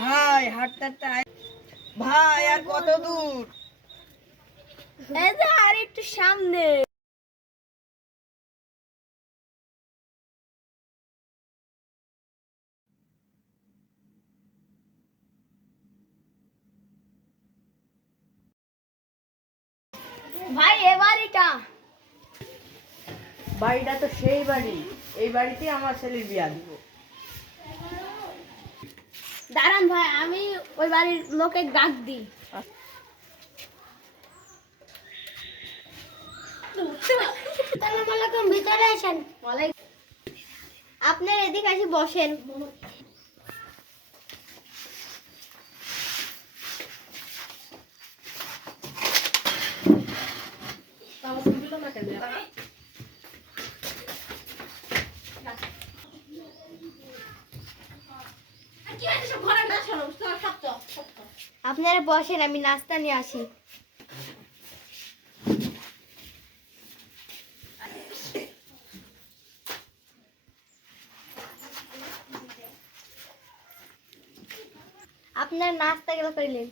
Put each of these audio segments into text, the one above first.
ভাই হাঁটতে ভাই আর কত দূর? এই যে আর একটু সামনে। ভাই এ বাড়িটা বাড়িটা তো সেই বাড়ি, এই বাড়িতে আমার ছেলের বিয়া দিব। দাঁড়ান ভাই, আমি ওই বাড়ির লোকে ডাক দিই। আসসালামু আলাইকুম, ভিতরে আসেন। আপনার এদিকে এসে বসেন। আপনারা বসেন, আমি নাস্তা নিয়ে আসি। আপনার নাস্তা গেল কইলেন?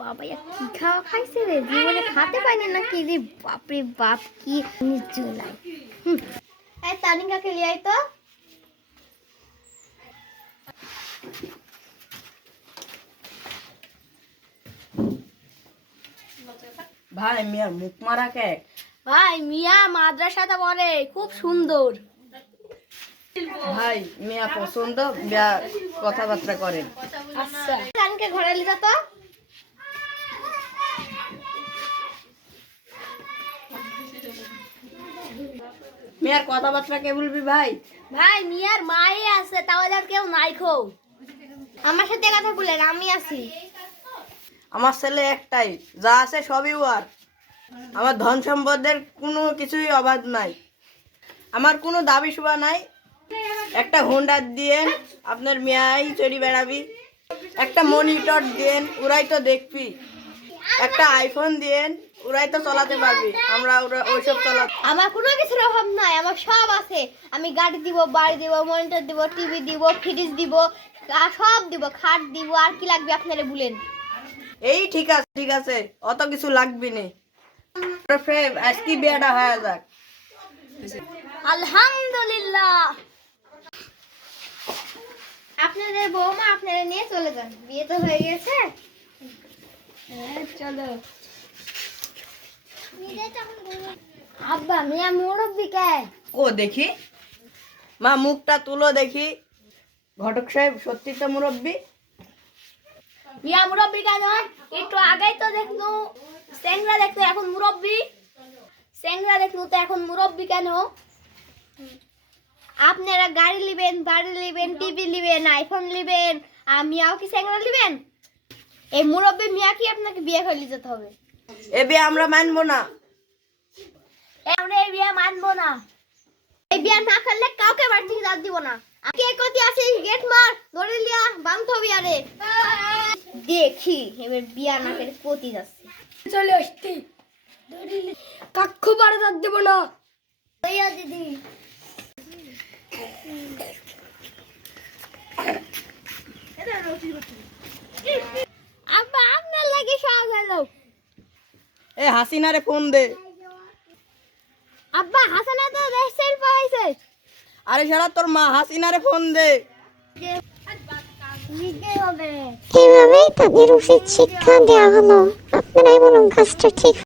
বাবা কি খাওয়া খাইছে রে, জীবনে খাতে পাইনি নাকি রে। বাপরে বাপ, কি জুলাই। এই তানিকাকে লিয়ে আই তো। ভাই মিয়ার মুখ মারা কে? ভাই মিয়া মাদ্রাসাতে পড়ে, খুব সুন্দর। ভাই মিয়া পছন্দ, বিয়া কথাবার্তা করেন। আচ্ছা, তানিকে ঘরে লিয়ে যা তো। মিয়ার কথাবার্তা কে বলবি ভাই? ভাই মিয়ার মাই আছে, তাও আর কেউ নাই খো। আমার সাথে কথা বলেন, আমি আছি। আমার ছেলে একটাই, যা আছে সবই ওর। আমার ধন সম্পদের কোনো কিছুই অভাব নাই, আমার কোনো দাবি সুবা নাই। একটা হোন্ডা দিয়েন, আপনার মেয়াই চড়ি বেড়াবি। একটা মনিটর দিয়েন, ওরাই তো দেখবি। একটা আইফোন দিয়েন, ওরাই তো চালাতে পারবি, আমরা ওইসব চালা। আমার কোনো কিছুর অভাব নাই, আমার সব আছে। আমি গাড়ি দিব, বাড়ি দিব, মনিটর দিব, টিভি দিব, ফ্রিজ দিব, সব দিব, খাট দিব। আর কি লাগবে আপনারা বলেন? এই ঠিক আছে ঠিক আছে, অত কিছু লাগবি না। আজকে বিয়েটা হয়ে যাক। আলহামদুলিল্লাহ। আপনাদের বৌমা আপনারা নিয়ে চলে যান, বিয়ে তো হয়ে গেছে। চলো। আব্বা মিয়া মুরব্বি কে? ও দেখি, মা মুখটা তুলো দেখি। ঘটক সাহেব সত্যি তো মুরব্বী? মিয়া মুরব্বি কেন? একটু আগেই তো দেখলু স্যাংরা দেখতো, এখন মুরব্বি। স্যাংরা দেখলু তো এখন মুরব্বি কেন? আপনারা গাড়ি লিবেন, বাড়ি লিবেন, টিভি লিবেন, আইফোন লিবেন, আর মিয়াও কি স্যাংরা লিবেন? এই মুরব্বি মিয়া কি আপনাকে বিয়ে করে যেতে হবে? এ বিয়ে আমরা মানবো না। আমরা এই বিয়ে মানবো না। এই বিয়ে না করলে কাউকে বাড়ি থেকে দাঁত দিব না। কে কতি আছে গেট মার, ধরে লিয়া বান্ধবী আরে দেখি এবার বিয়া না করে কতি যাচ্ছে। চলে আসতে কাক্ষ বাড়ি দাঁত দিব না। ওইয়া দিদি আব্বা আপনার লাগে সব হলো। এ হাসিনারে ফোন দে। আব্বা হাসানা তো দেশের পাইছে। আরে শালা তোর মা হাসিনারে ফোন দে। এভাবেই তাদের উচিত শিক্ষা দেওয়া হলো। আপনারাই বলুন কাজটা ঠিক